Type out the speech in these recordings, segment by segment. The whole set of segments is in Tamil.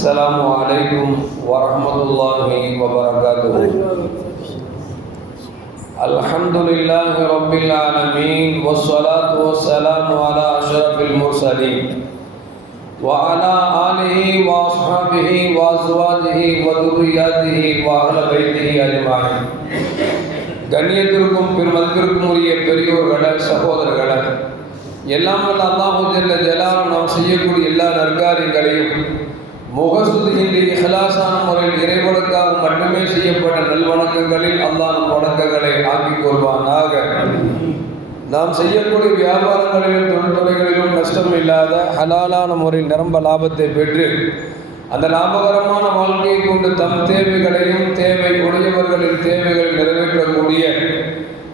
السلام عليكم ورحمة الله وبركاته الحمد لله رب العالمين والصلاة والسلام على أشرف المرسلين وعلى آله وأصحابه وأزواجه وذرياته وأهل بيته أجمعين கண்ணியத்திற்கும் பெருமதிப்பிற்கும் உரிய பெரியோர்கள சகோதரர்கள எல்லாம் வல்ல அல்லாஹு ஜல்ல ஜலாலும் நாம் செய்யக்கூடிய எல்லா நற்காரியங்களையும் முகசுதியின்றி இஹலாசான முறையில் இறைவனுக்காக மட்டுமே செய்யப்பட்ட நல்வணக்கங்களில் அல்லாஹ் வணக்கங்களை ஆக்கிக் கொள்வானாக. நாம் செய்யக்கூடிய வியாபாரங்களிலும் தொழில்துறைகளிலும் நஷ்டம் இல்லாத ஹலாலான முறையில் நிரம்ப லாபத்தை பெற்று அந்த லாபகரமான வாழ்க்கையை கொண்டு தம் தேவைகளையும் தேவை உடையவர்களின் தேவைகளை நிறைவேற்றக்கூடிய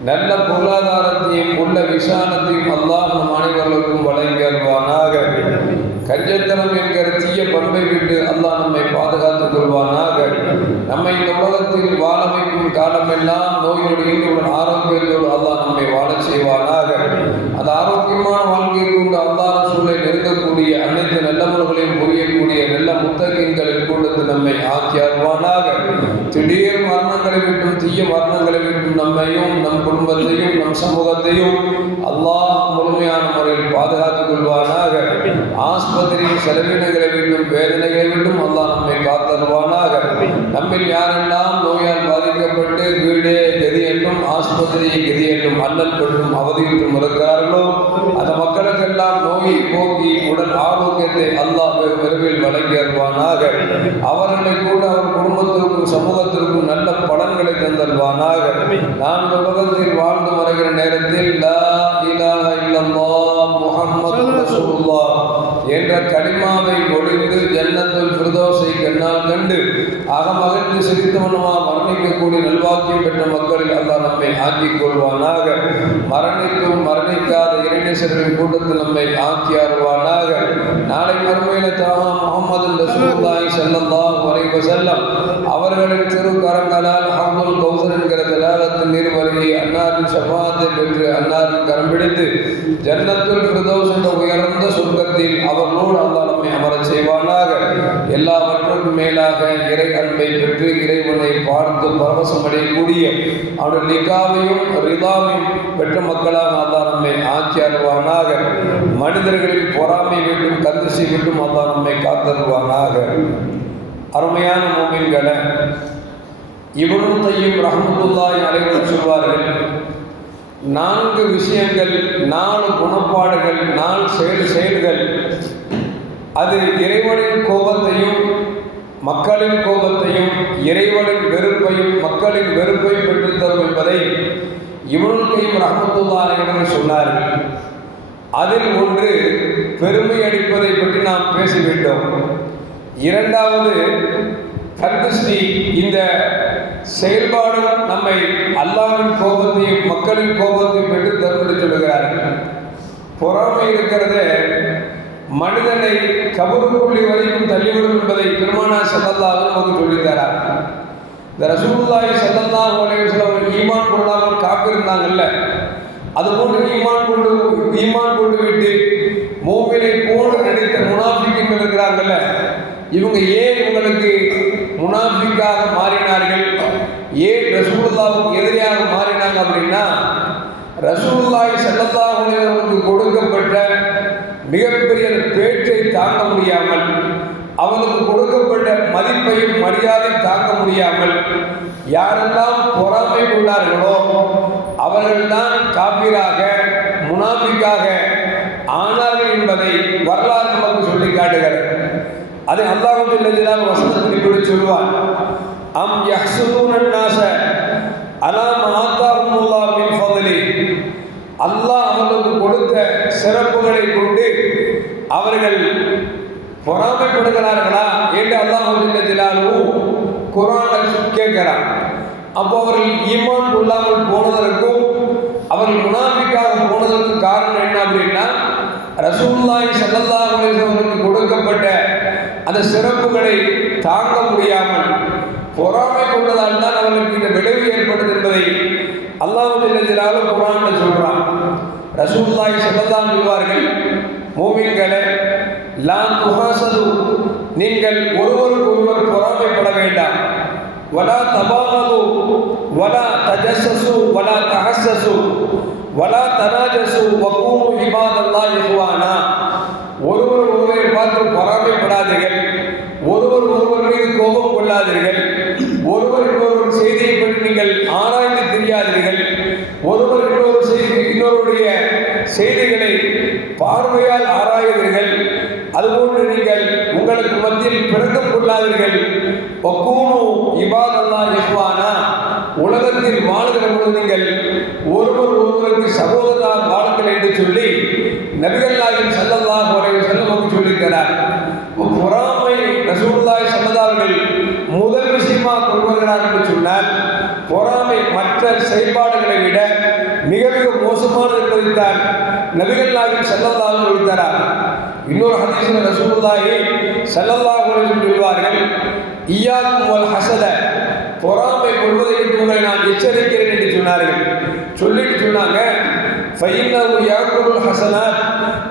நல்ல பொருளாதாரத்தையும் உள்ள விசாலத்தையும் அல்லாஹ் நம் அனைவர்களுக்கும் வழங்கி கஞ்சத்தனம் என்கிற தீய பண்பை விட்டு அல்லாஹ் நம்மை பாதுகாத்துக் கொள்வானாக. நம்மை இந்த உலகத்தில் வாழ வைக்கும் காலமெல்லாம் நோயோடு ஆரோக்கியத்தோடு அல்லாஹ் நம்மை வாழச் செய்வானாக. அந்த ஆரோக்கியமான வாழ்க்கையை கொண்டு அல்லாஹ் சூழலை நெருங்கக்கூடிய அனைத்து நல்லவர்களையும் புரியக்கூடிய நல்ல முத்தகங்களில் கூட்டத்து நம்மை ஆக்கியாருவானாக திடீர் மரணங்களை விட்டும் தீய மரணங்களை விட்டும் நம்மையும் நம் குடும்பத்தையும் நம் சமூகத்தையும் அல்லாஹ் முழுமையான முறையில் பாதுகாத்துக் கொள்வானாக. ஆஸ்பத்திரியின் செலவினங்களை விட்டும் வேதனைகளை விட்டும் அல்லாஹ் நம்மை காத்தருவானாக. நம்மில் யாரெல்லாம் நோயால் பாதிக்கப்பட்டு வீடு கதி என்றும் ஆஸ்பத்திரியை கதி என்றும் அல்லல் பற்றும் அவதியிட்டும் இருக்கிறார்களோ அந்த மக்களுக்கெல்லாம் நோயை போக்கி உடல் ஆரோக்கியத்தை அல்லாஹ் விரைவில் வழங்கி அருவானாக அவர்களை கூட அவர் குடும்பத்திற்கும் சமூகத்திற்கும் நல்ல பலன்களை தந்தல்வானாக நாம் இந்த உலகத்தில் வாழ்ந்து மறைகிற நேரத்தில் லா இலாஹ இல்லல்லாஹ் முஹம்மது ரசூலுல்லாஹ். என்ற கடிமாவை ஒளிந்து ஜன்னத்துள் பிரதோசை கண்ணால் கண்டு அகமகிழ்ந்து சிரித்தவனுமா மரணிக்கக்கூடிய நல்வாக்கியம் பெற்ற மக்களில் அல்லாஹ் நம்மை ஆக்கிக் கொள்வானாக மரணித்தும் மரணிக்காத இறைநேசர்களின் கூட்டத்தில் நம்மை ஆக்கி ஆறுவானாக நாளை மறுமையில தாமா முகமது ரசூலுல்லாஹி ஸல்லல்லாஹு அலைஹி வஸல்லம் அவர்களின் திருக்கரங்களால் ஹம்துல் கௌசர் என்கிற கலாலத்தின் நீர் வருகை அன்னாரின் ஷஃபாத்தை பெற்று அன்னாரின் கரம் பிடித்து ஜன்னத்துல் ஃபிர்தௌஸ் என்ற உயர்ந்த சொர்க்கத்தில் அவர்களோடு அல்லாஹ் நம்மை அமரச் செய்வானாக. எல்லாவற்றுக்கும் மேலாக இறை அன்பை பெற்று இறைவனை பார்த்து பரவசம் அடையக்கூடிய அவருடைய நிகாவையும் ரிதாவையும் பெற்ற மக்களாக அல்லா நம்மை ஆக்கி அருவானாக மனிதர்களின் பொறாமை விட்டும் கந்தசி விட்டும் அல்லா நம்மை காத்தருவானாக. அருமையான மூமின்களை இவனும் தையும் ரஹமத்துல்லாய் அனைவரும் சொல்வார்கள் நான்கு விஷயங்கள் நாலு குணப்பாடுகள் நாலு செயல் செயல்கள். அது இறைவனின் கோபத்தையும் மக்களின் கோபத்தையும் இறைவனின் வெறுப்பையும் மக்களின் வெறுப்பையும் பெற்றுத்தரும் என்பதை இவனுக்கையும் ரஹமத்துல்லாஹிடம் சொன்னார். அதில் ஒன்று பெருமை அடிப்பதை பற்றி நாம் பேசிவிட்டோம். இரண்டாவது கர்திஸ்ரீ இந்த செயல்பாடு நம்மை அல்லாவின் கோபத்தையும் மக்களின் கோபத்தையும் பெற்று தருவதை சொல்லுகிறார்கள் பொறாமை இருக்கிறது. மனிதனை கபருக்குள்ளி வரைக்கும் தள்ளிவிடும் என்பதை பெருமானா செல்லல்லாக நமக்கு சொல்லித்தரார். இந்த ரசூல்லாய் ஸல்லல்லாஹு அலைஹி வஸல்லம் ஈமான் கொள்ளாமல் காப்பிருந்தாங்கல்ல அது போன்று ஈமான் கொண்டு ஈமான் கொண்டு விட்டு மூவிலை போன்று நடித்த முனாஃபிக்குகள் இருக்கிறாங்கல்ல. இவங்க ஏன் இவங்களுக்கு முனாஃபிக்காக மாறினார்கள்? ஏன் ரசூலுல்லாவுக்கு எதிரியாக மாறினாங்க அப்படின்னா ரசூல்லாய் ஸல்லல்லாஹு அலைஹி கொடுக்கப்பட்ட மிகப்பெரிய பேச்சை தாங்க முடியாமல் அவனுக்கு கொடுக்கப்பட்ட மதிப்பையும் மரியாதை தாங்க முடியாமல் யாரெல்லாம் பொறாமை கொண்டார்களோ அவர்கள்தான் காப்பீராக முனாபிக்காக ஆனார்கள் என்பதை வரலாறு நமக்கு சொல்லி காட்டுகிறது. அதை அல்லாஹ் வசனத்தில் கூட சொல்வார் அம் யஹ்சுதூன் நாச அலாம் ஆத்தாஹுமுல்லா மின் ஃபதலி. அல்லாஹ் அவர்களுக்கு கொடுத்த சிறப்புகளை கொண்டு அவர்கள் பொறாமைப்படுகிறார்களா என்று அல்லாஹ் குரானை கேட்கிறார் அப்போ அவர்கள் ஈமான் கொள்ளாமல் போனதற்கும் அவர்கள் முனாபிக்காக போனதற்கு காரணம் என்ன அப்படின்னா ரசூல்லாய் சல்லல்லா அவர்களுக்கு கொடுக்கப்பட்ட அந்த சிறப்புகளை தாங்க முடியாமல் பொறாமை கொண்டதால் தான் அவர்களுக்கு இந்த விளைவு ஏற்படுது என்பதை அல்லாஹ் குரான் சொல்றான். ரசூல்லாய் சல்லல்லா சொல்வார்கள் மூமின்களே லா துஹாசது. நீங்கள் ஒருவருக்கு ஒருவர் பொறாமைப்பட வேண்டாம். வலா தபாவது வலா தஜசசு வலா தஹஸ்ஸசு வலா தனாஜசு வக்கூமு இபாதல்லாஹ் இஹ்வானா. ஒருவர் ஒருவரை பார்த்து பொறாமைப்படாதீர்கள். ஒருவர் ஒருவர் மீது கோபம் கொள்ளாதீர்கள். ஒருவர் இன்னொரு செய்தியை பற்றி நீங்கள் ஆராய்ந்து தெரியாதீர்கள். ஒருவர் இன்னொரு செய்தி இன்னொருடைய செய்திகளை பார்வையால் ஆராயுவீர்கள் அதுபோன்று நீங்கள் உங்களுக்கு மத்தியில் பிறக்கம் கொள்ளாதீர்கள் ஒக்கூனு இபாதல்லா இஹ்வானா. உலகத்தில் வாழ்கிற பொழுது நீங்கள் ஒருவர் ஒருவருக்கு சகோதரா வாழ்க்கை என்று சொல்லி நபிகள் நாயகம் ஸல்லல்லாஹு செல்லவும் சொல்லியிருக்கிறார். பொறாமை ரசூலுல்லாஹி சொன்னதார்கள் முதல் விஷயமாக கொண்டு என்று சொன்னால் பொறாமை மற்ற செயல்பாடுகளை விட மிக மிக மோசமானது என்பதைத்தான் நபிகள் நாயகம் ஸல்லல்லாஹு அலைஹி இன்னொரு ஹதீஸில் ரசூலுல்லாஹி ஸல்லல்லாஹு அலைஹி சொல்வார்கள் ஈயாக்கும் வல் ஹசத பொறாமை கொள்வதை என்று உங்களை நான் எச்சரிக்கிறேன் என்று சொன்னார்கள். சொல்லிட்டு சொன்னாங்க ஃபைன்னஹு யாக்குலுல் ஹசனாத்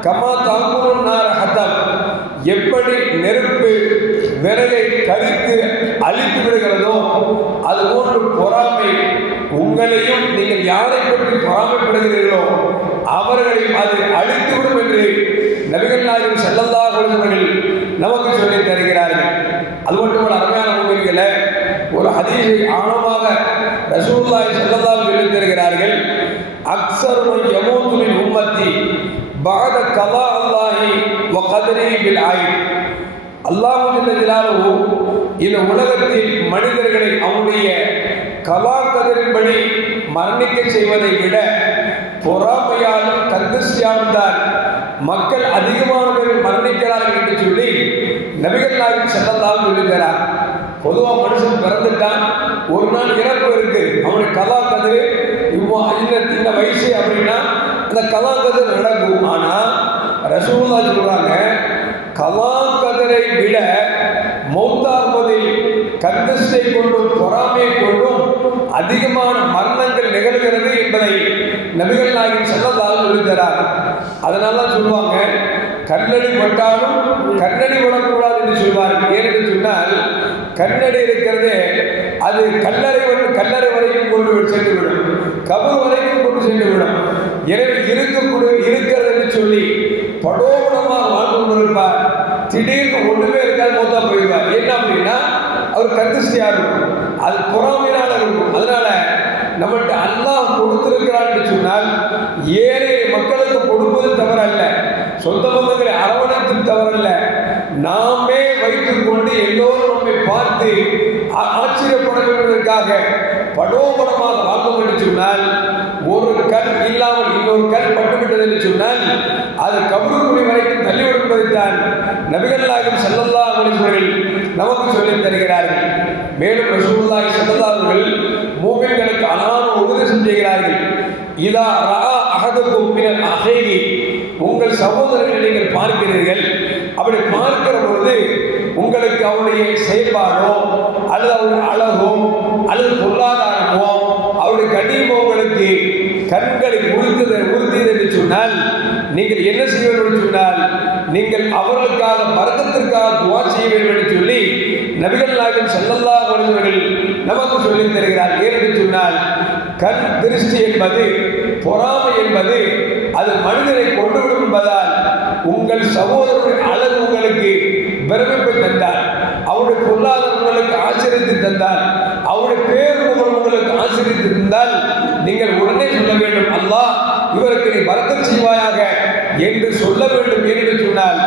கமா தாக்குலுன் நார் ஹத்தம் எப்படி நெருப்பு விறகை கரித்து அழித்து விடுகிறதோ அது போன்று பொறாமை உங்களையும் நீங்கள் யாரை பற்றி பொறாமைப்படுகிறீர்களோ அவர்களையும் அது அழித்துவிடும் என்று நபிகள் நாயகம் செல்லல்லாஹ் கொடுத்தவர்கள் நமக்கு சொல்லித் தருகிறார்கள். அது மட்டுமல்ல அருமையான மூவிகளை ஒரு ஹதீஸை ஆழமாக ரசூல்லாய் ஸல்லல்லாஹு சொல்லி சொல்லித் தருகிறார்கள் அக்ஸர் யமூத்துலின் உம்மத்தி பாத கலா அல்லாஹி வ பில் அல்லாஹ் இந்த உலகத்தில் மனிதர்களை அவனுடைய கலாக்கதிரின்படி மரணிக்க செய்வதை விட பொறாமையால் கந்தசியாலும் தான் மக்கள் அதிகமானவர்கள் மரணிக்கிறார்கள் என்று சொல்லி நபிகள் நாயகம் செல்லலாம் சொல்லுகிறார் பொதுவாக மனுஷன் பிறந்துட்டான் ஒரு நாள் இறப்பு இருக்கு. அவனுடைய கலா கதிர் இவ்வா இந்த இந்த வயசு அப்படின்னா அந்த கலா கதிர் நடக்கும். ஆனால் ரசூல்லா சொல்றாங்க கலா கதரை விட மௌத்தாகுவதில் கந்தஸ்டை கொண்டும் பொறாமையை கொண்டும் அதிகமான மரணங்கள் நிகழ்கிறது என்பதை நபிகள் நாயகம் செல்லதாக சொல்லித்தரார். அதனால தான் சொல்லுவாங்க கண்ணடி பட்டாலும் கண்ணடி விடக்கூடாது என்று சொல்வார்கள். ஏனென்று சொன்னால் கண்ணடி இருக்கிறது அது கல்லறை வந்து கல்லறை வரைக்கும் கொண்டு சென்று விடும். கபர் வரைக்கும் கொண்டு சென்று விடும். எனவே இருக்கக்கூடிய இருக்கிறது சொல்லி படோபடமாக வாழ்ந்து கொண்டிருப்பார் திடீர்னு ஒண்ணுமே இருக்காது மூத்தா போயிடுவார். என்ன அப்படின்னா அவர் கந்திஷ்டியா இருக்கும். அது பொறாமையினால இருக்கும். அதனால நம்மகிட்ட அல்லாஹ் கொடுத்திருக்கிறான்னு சொன்னால் ஏழை மக்களுக்கு கொடுப்பது தவறல்ல. சொந்த பந்தங்களை அரவணைத்து தவறல்ல. நாமே வைத்துக் கொண்டு எல்லோரும் நம்மை பார்த்து ஆச்சரியப்பட வேண்டுவதற்காக படோபடமாக வாழ்ந்தோம் என்று சொன்னால் ஒரு கண் இல்லாமல் இன்னொரு கண் பட்டுவிட்டது என்று சொன்னால் அது கபருக்குடி வரைக்கும் தள்ளிவிடும் என்பதைத்தான் செல்லல்லா நாயகம் அவர்கள் நமக்கு சொல்லித் தருகிறார்கள். மேலும் ரசூலுல்லாஹி செல்லல்லா அவர்கள் மூமின்களுக்கு அழகான உபதேசம் செய்கிறார்கள் இதா ரஆ அஹதுக்கும் மினல் உங்கள் சகோதரர்களை நீங்கள் பார்க்கிறீர்கள். அப்படி பார்க்கிற பொழுது உங்களுக்கு அவருடைய செயல்பாடோ அல்லது அவருடைய அழகோ அல்லது பொருளாதாரமோ அவருடைய கண்ணியமோ உங்களுக்கு கண்களை உறுத்துது உறுத்தியது என்று சொன்னால் நீங்கள் என்ன செய்ய வேண்டும் என்று சொன்னால் நீங்கள் அவர்களுக்காக மருந்தத்திற்காக துவா செய்ய வேண்டும் என்று சொல்லி நபிகள் நாயகன் செல்லல்லா அலைஹி அவர்கள் நமக்கு சொல்லித் தருகிறார். ஏனென்று சொன்னால் கண் திருஷ்டி என்பது பொறாமை என்பது அது மனிதனை கொண்டுவிடும் என்பதால் உங்கள் சகோதரர்கள் அழகு உங்களுக்கு பிரமிப்பை தந்தார். அவருடைய பொருளாதாரம் உங்களுக்கு ஆச்சரியத்தை தந்தார். அவருடைய பேர் உங்களுக்கு ஆச்சரியத்தை தந்தால் நீங்கள் உடனே சொல்ல வேண்டும் அல்லாஹ் இவருக்கு நீ வரக்கச் செய்வாயாக என்று சொல்ல வேண்டும் என்று சொன்னால்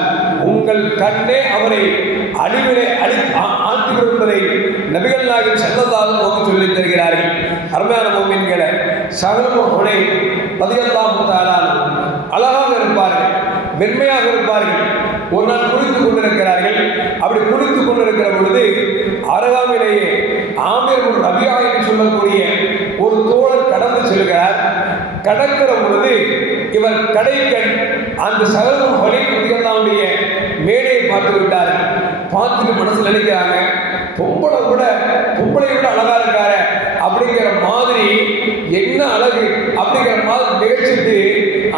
உங்கள் கண்ணே அவரை அழிவிலே அழி ஆ- ஆழ்த்திவிடும் என்பதை நபிகள் நாயகம் செல்லதாக நோக்கி சொல்லித் தருகிறார்கள். அருமையான மோமின்களை சகல உடை பதிகல்லாம் அழகாக இருப்பார்கள் மென்மையாக இருப்பார்கள். ஒரு நாள் குளித்துக் கொண்டிருக்கிறார்கள். அப்படி குளித்துக் கொண்டிருக்கிற பொழுது அருகாமையிலேயே ஆமீர் ஒரு ரபியா என்று சொல்லக்கூடிய ஒரு தோழர் கடந்து செல்கிறார். கடக்கிற பொழுது இவர் கடைக்கண் அந்த சகலம் வழி மேடையை பார்த்து விட்டார். பார்த்துட்டு மனசு நினைக்கிறாங்க பொம்பளை கூட பொம்பளை விட அழகா இருக்காரு அப்படிங்கிற மாதிரி என்ன அழகு அப்படிங்கிற மாதிரி நிகழ்ச்சிட்டு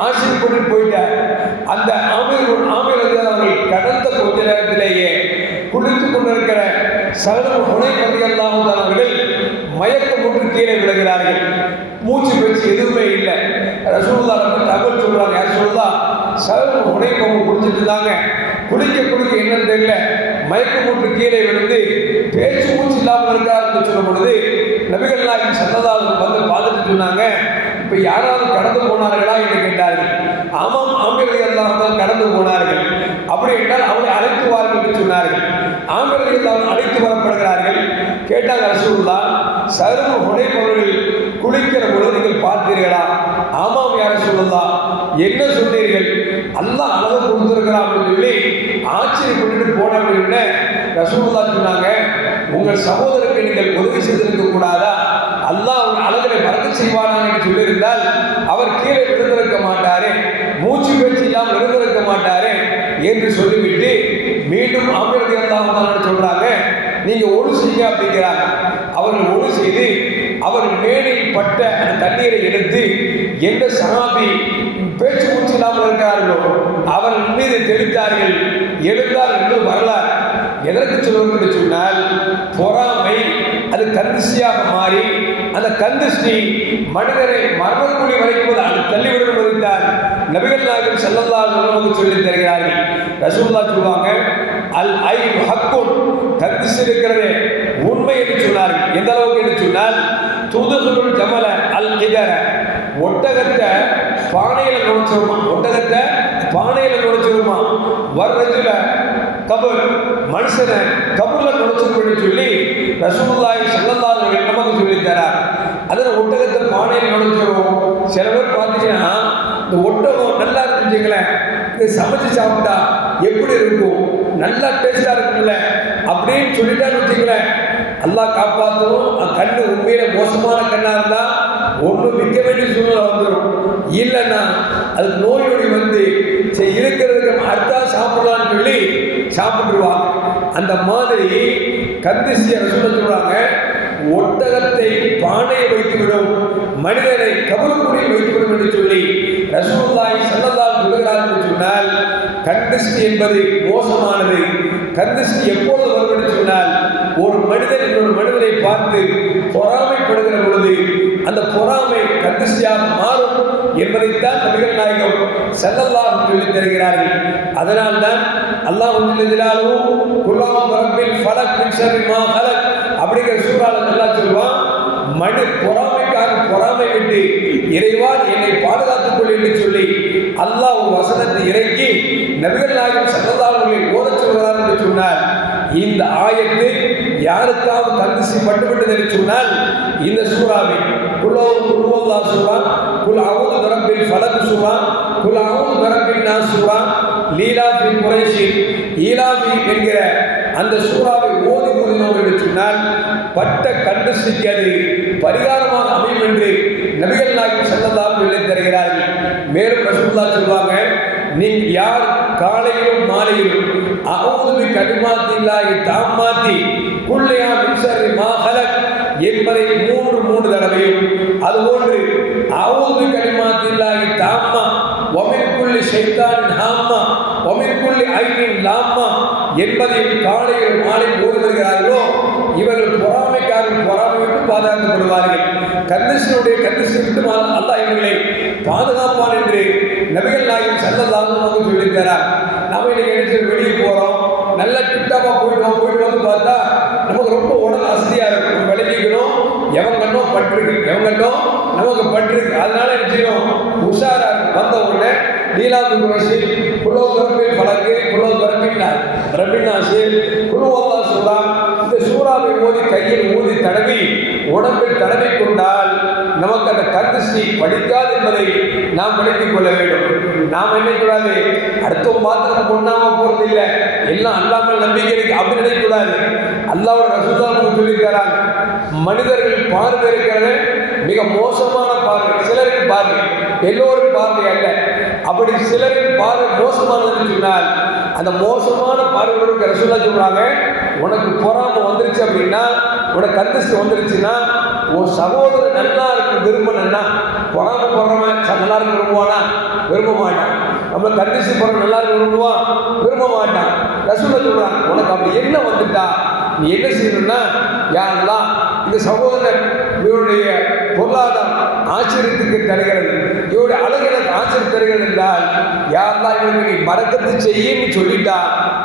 ஆச்சரியப்பட்டு போயிட்டார். அந்த ஆமையில் ஆமையில் அவர்கள் கடந்த கொஞ்ச நேரத்திலேயே குளித்து கொண்டிருக்கிற சகலம் உணை பதியெல்லாம் அவர்கள் மயக்கம் ஒன்று கீழே விழுகிறார்கள் மூச்சு பேச்சு எதுவுமே இல்லை ரசூல்லா நம்ம தகவல் சொல்றாங்க யார் சொல்லா சகலம் உணை அவங்க குடிச்சிட்டு இருந்தாங்க குடிக்க குடிக்க என்னன்னு தெரியல. மயக்க மூட்டு கீழே விழுந்து பேச்சு மூச்சு இல்லாமல் இருக்காருன்னு சொல்லும் பொழுது நபிகள் நாயகி சன்னதாளர்கள் வந்து பார்த்துட்டு சொன்னாங்க. இப்போ யாராவது கடந்து போனார்களா என்று கேட்டார்கள். ஆமாம் ஆம்பிரதி எல்லாம் தான் கடந்து போனார்கள். அப்படி என்றால் அவரை அழைத்து வார்கள் என்று சொன்னார்கள். ஆம்பிரதி எல்லாம் அழைத்து வரப்படுகிறார்கள். கேட்டாங்க அரசுல்லா சரும உடைப்பவர்கள் குளிக்கிற பொழுது நீங்கள் பார்த்தீர்களா? ஆமாம் யார் சொல்லுதான் என்ன சொன்னீர்கள்? அல்லாஹ் அளவு கொடுத்திருக்கிறான் அப்படின்னு சொல்லி ஆச்சரியப்பட்டு போன அப்படின்னு ரசூல்லா சொன்னாங்க உங்கள் சகோதரருக்கு நீங்கள் உதவி செய்திருக்க கூடாதா? அல்லாஹ் உங்கள் அழகரை மறக்க செய்வானா? என்று சொல்லியிருந்தால் அவர் கீழே விழுந்திருக்க மாட்டாரே மூச்சு பேச்சு இல்லாமல் விழுந்திருக்க மாட்டாரே என்று சொல்லிவிட்டு மீண்டும் அமிர்தி இருந்தால் சொல்றாங்க நீங்க ஒழு செய்யுங்க அப்படிங்கிறாங்க. அவர்கள் ஒழு செய்து அவர் மேலே பட்ட அந்த தண்ணீரை எடுத்து எந்த சனாபி பேச்சு மூச்சு இல்லாமல் இருக்கிறார்களோ அவர்கள் மீது தெளித்தார்கள் எழுந்தார் என்று வரலாறு. எதற்கு சொல்வது என்று சொன்னால் பொறாமை அது கந்திசியாக மாறி அந்த கந்திஷ்டி மனிதரை மரணக்குழி வரைக்கும் அது தள்ளிவிடும் இருந்தால் நபிகள் நாயகம் செல்லல்லா சொல்லுவது சொல்லி தருகிறார்கள் ரசூல்லா சொல்லுவாங்க அல் ஐ ஹக்குன். கந்திஷ் இருக்கிறது உண்மை என்று சொன்னார்கள். எந்த அளவுக்கு என்று சொன்னால் துதுகுல் ஜமல அல் கிதர. ஒட்டகத்தை பானையில நுழைச்சிருமா ஒட்டகத்தை பானையில நுழைச்சிருமா வர்றதுல கபர் மனுஷனை கபூர்ல நுழைச்சிருக்குன்னு சொல்லி ரசூலுல்லாஹி ஸல்லல்லாஹு அலைஹி நமக்கு சொல்லி தரார் அதில் ஒட்டகத்தை பானையில் நுழைச்சிரும் சில பேர் பார்த்தீங்கன்னா இந்த ஒட்டகம் நல்லா இருந்துச்சுங்களேன் இதை சமைச்சு சாப்பிட்டா எப்படி இருக்கும்? நல்லா டேஸ்டா இருக்கும்ல. அப்படின்னு சொல்லிட்டான்னு வச்சுங்களேன் அல்லா காப்பாற்றணும் அந்த கண்ணு உண்மையில மோசமான கண்ணா இருந்தா ஒன்று விற்க வேண்டிய சூழ்நிலை வந்துடும் இல்லைன்னா அது நோய் வந்து சரி இருக்கிறதுக்கு அடுத்தா சாப்பிடலாம்னு சொல்லி சாப்பிட்டுருவாங்க. அந்த மாதிரி கந்திசிய சொல்ல சொல்றாங்க ஒட்டகத்தை பானையை வைத்துவிடும் மனிதனை கபருக்குடியில் வைத்துவிடும் என்று சொல்லி ரசூலுல்லாஹி ஸல்லல்லாஹு சொல்லுகிறார் என்று சொன்னால் கந்திஷ்டி என்பது மோசமானது. கந்திஷ்டி எப்போது வரும் என்று சொன்னால் ஒரு மனிதன் இன்னொரு மனிதனை பார்த்து பொறாமைப்படுகிற பொழுது அந்த பொறாமை கந்திஷ்டியாக மாறும் என்பதைத்தான் நபிகள் நாயகம் செல்லல்லாஹ் சொல்லி தருகிறார்கள். அதனால் தான் அல்லாஹ் ஒன்றிலாலும் குல்லாம் பரப்பில் பலக் மின் பலக் ஃபலக் அப்படிங்கிற சூறால நல்லா சொல்லுவான். மனு பொறாமைக்காக பொறாமை விட்டு இறைவா என்னை பாதுகாத்துக் கொள் என்று சொல்லி அல்லாஹ் ஒரு வசனத்தை இறக்கி நபிகள் நாயகம் சல்லல்லாஹுவை ஓதச் சொல்கிறார் என்று சொன்னார். இந்த ஆயத்து யாருக்காவது தந்திசி பட்டுவிட்டது என்று சொன்னால் இந்த சூறாவை குலோ குலோல்லா சூறா குல் அவுது தரப்பில் ஃபலக் சூறா குல் அவுது தரப்பில் நான் சூறா லீலா பின் குறைஷி ஈலாபி என்கிற அந்த சூறாவை ஓதி முடிந்தோம் என்று சொன்னால் பட்ட கண்டுசிக்கு அது பரிகாரமாக அமையும் என்று நபிகள் நாயகம் செல்லலாம் விளை தருகிறார்கள். மேலும் ரசூல்லா சொல்வாங்க நீ யார் காலையிலும் மாலையிலும்? அவுதுபி கடிமாத்தில்லாகி தாமாத்தி குள்ளையா மின்சாரி மாஹலக் என்பதை மூன்று மூன்று தடவையும். அதுபோன்று அவுது கடிமாத்தில்லாகி தாம்மா ஒமிற்குள்ளி ஷைத்தானின் ஹாம்மா ஒமிற்குள்ளி ஐனின் லாம்மா என்பதையும் காலையில் மாலை ஓடி வருகிறார்களோ இவர்கள் பொறாமைக்காரர்கள் பொறாமை பாதுகாக்கப்படுவார்கள். கந்தசனுடைய கந்திஷனை அல்ல இவர்களை பாதுகாப்பான் என்று நபிகள் நாயகம் செல்லதாலும் நமக்கு சொல்லியிருக்கிறார் நம்ம இன்னைக்கு வெளியே போகிறோம் நல்ல டிப்டாப்பா போயிடுவோம் போயிட்டு வந்து பார்த்தா நமக்கு ரொம்ப உடல் அசதியா இருக்கும். விளங்கிக்கணும். எவன் கண்ணோ பட்டிருக்கு. எவன் நமக்கு பட்டிருக்கு. அதனால என்ன செய்யணும்? உஷாரா வந்த உடனே நீலாந்து குரசி குலோ பரப்பில் பழக்கு குலோ பரப்பின் ரபின்னாசி குழுவல்லா சூறா இந்த சூறாவை ஓதி கையில் ஊதி தடவி உடம்பில் தடவி கொண்டால் நமக்கு அந்த கந்திஷ்டி படிக்காது என்பதை நாம் விளக்கிக் கொள்ள வேண்டும். நாம் என்ன கூடாது அடுத்தவங்க மாத்திரம் கொண்டாம போறது இல்லை எல்லாம் அல்லாமல் நம்பிக்கை இருக்கு. அப்படி நினைக்கக்கூடாது. அல்லாவோட ரசூதா சொல்லியிருக்கிறாங்க மனிதர்கள் பார்வை இருக்கிறது. மிக மோசமான பார்வை. சிலருக்கு பார்வை. எல்லோரும் பார்வை அல்ல. அப்படி சிலரின் பார்வை மோசமானதுன்னு சொன்னால் அந்த மோசமான பார்வைகளுக்கு ரசூலா சொல்றாங்க உனக்கு பொறாம வந்துருச்சு அப்படின்னா உனக்கு அந்தஸ்து வந்துருச்சுன்னா உன் சகோதரன் நல்லா இருக்கு விரும்பணும்னா பொறாம போடுறவன் நல்லா இருக்கு விரும்புவானா? விரும்ப மாட்டான். நம்ம கண்டிச்சு போற நல்லா இருக்க விரும்புவான் விரும்ப மாட்டான். ரசூல சொல்றான் உனக்கு அப்படி என்ன வந்துட்டா? நீ என்ன செய்யணும்னா யாரெல்லாம் இந்த சகோதரர் இவருடைய பொருளாதாரம் ஆச்சரியத்துக்கு தருகிறது. இவருடைய அழகு எனக்கு ஆச்சரியம் தருகிறது என்றால் யாரெல்லாம் இவருக்கு நீ மறக்கத்து செய்யன்னு சொல்லிட்டா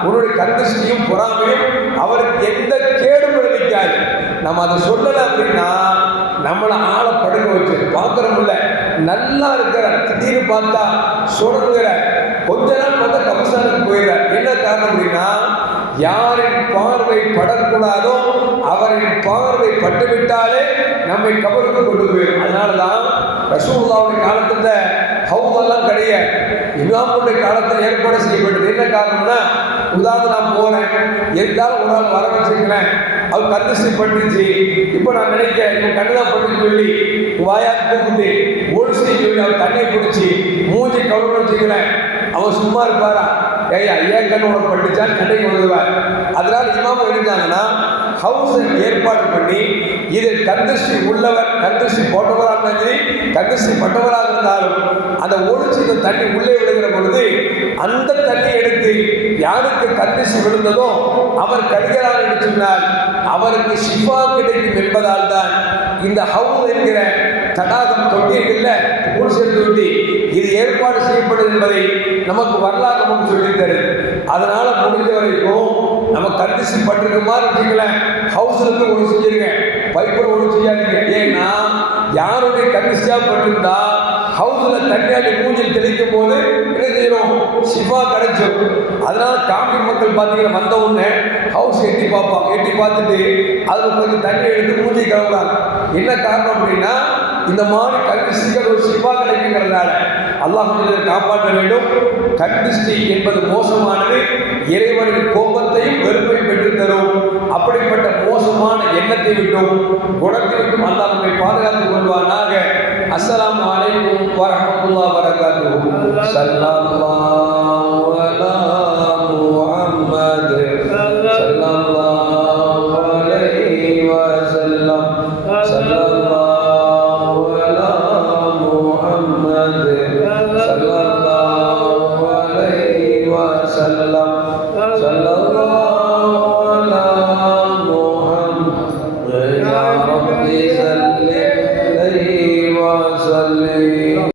உன்னுடைய கந்திஷ்டியும் பொறாமையும் அவருக்கு எந்த கேடும் விளைவிக்காது. நம்ம அதை சொல்லலை அப்படின்னா நம்மளை ஆளை படுக்க வச்சு பார்க்குறோம்ல நல்லா இருக்கிற திடீர்னு பார்த்தா சுடங்குற கொஞ்ச நாள் பார்த்தா கபசானுக்கு போயிடுற என்ன காரணம் அப்படின்னா யாரின் பார்வை படக்கூடாதோ அவரின் பார்வை பட்டுவிட்டாலே நம்மை கபருக்கு கொண்டு போயிடும். அதனால தான் ரசூல்லாவுடைய காலத்தில் ஹவுதெல்லாம் கிடையாது. இமாமுடைய காலத்தில் ஏற்பாடு செய்யப்பட்டது. என்ன காரணம்னா உதாரணம் நான் போகிறேன் இருந்தாலும் ஒரு நாள் வர வச்சுக்கிறேன் அவர் கந்தசி பண்ணிச்சு இப்போ நான் நினைக்கிறேன் இவன் கண்ணுதான் பட்டுன்னு சொல்லி வாயா கூப்பிட்டு ஒரு சொல்லி அவர் தண்ணியை பிடிச்சி மூஞ்சி கவுன்னு வச்சுக்கிறேன் அவன் சும்மா இருப்பாரா? ஏய்யா ஏன் கண்ணு உனக்கு பட்டுச்சான்னு கண்டைக்கு வந்துடுவார். அதனால இமாம இருந்தாங்கன்னா ஹவுஸை ஏற்பாடு பண்ணி இதில் கந்தசி உள்ளவர் கந்தசி போட்டவராக இருந்தாலும் சரி கந்திருஷ்டி பட்டவராக இருந்தாலும் அந்த ஒழிச்சு இந்த தண்ணி உள்ளே விழுகிற பொழுது அந்த தண்ணி எடுத்து யாருக்கு கந்தசி விழுந்ததோ அவர் கடிகளாக என்று அவருக்கு ஷிஃபா கிடைக்கும் என்பதால் தான் இந்த ஹவுஸ் என்கிற தடாகம் தொட்டியிருக்கில்ல ஊர்சல் தொட்டி இது ஏற்பாடு செய்யப்படும் என்பதை நமக்கு வரலாறு நமக்கு சொல்லித்தருது. அதனால முடிஞ்ச வரைக்கும் நம்ம கண்டிஷன் பட்டிருக்க மாதிரி வச்சுக்கலேன் ஹவுஸ்ல இருந்து ஒன்று செஞ்சிருங்க பைப்பில் ஒன்று செய்யாதீங்க. ஏன்னா யாருடைய கண்டிஷனாக பட்டிருந்தா ஹவுஸ்ல தண்ணியாடி மூஞ்சில் தெளிக்கும் போது என்ன செய்யணும்? சிஃபா கிடைச்சிடும் அதனால காப்பி மக்கள் பார்த்தீங்கன்னா வந்த உடனே ஹவுஸ் எட்டி பார்ப்பாங்க. எட்டி பார்த்துட்டு அதில் கொஞ்சம் தண்ணி எடுத்து மூஞ்சி கழுவுறாங்க. என்ன காரணம் அப்படின்னா இந்த மாதிரி கண்டிஸ்டிகள் ஒரு சிவா கிடைக்குங்கிறதுனால அல்லாஹ் காப்பாற்ற வேண்டும். கண்டிஸ்டி என்பது மோசமானது. இறைவனின் கோபத்தையும் வெறுப்பையும் பெற்று தரும். அப்படிப்பட்ட மோசமான எண்ணத்தை விட்டும். குணத்தை விட்டும் அல்லாஹ் நம்மை பாதுகாத்துக் கொள்வானாக. السلام عليكم ورحمة الله وبركاته. سلام الله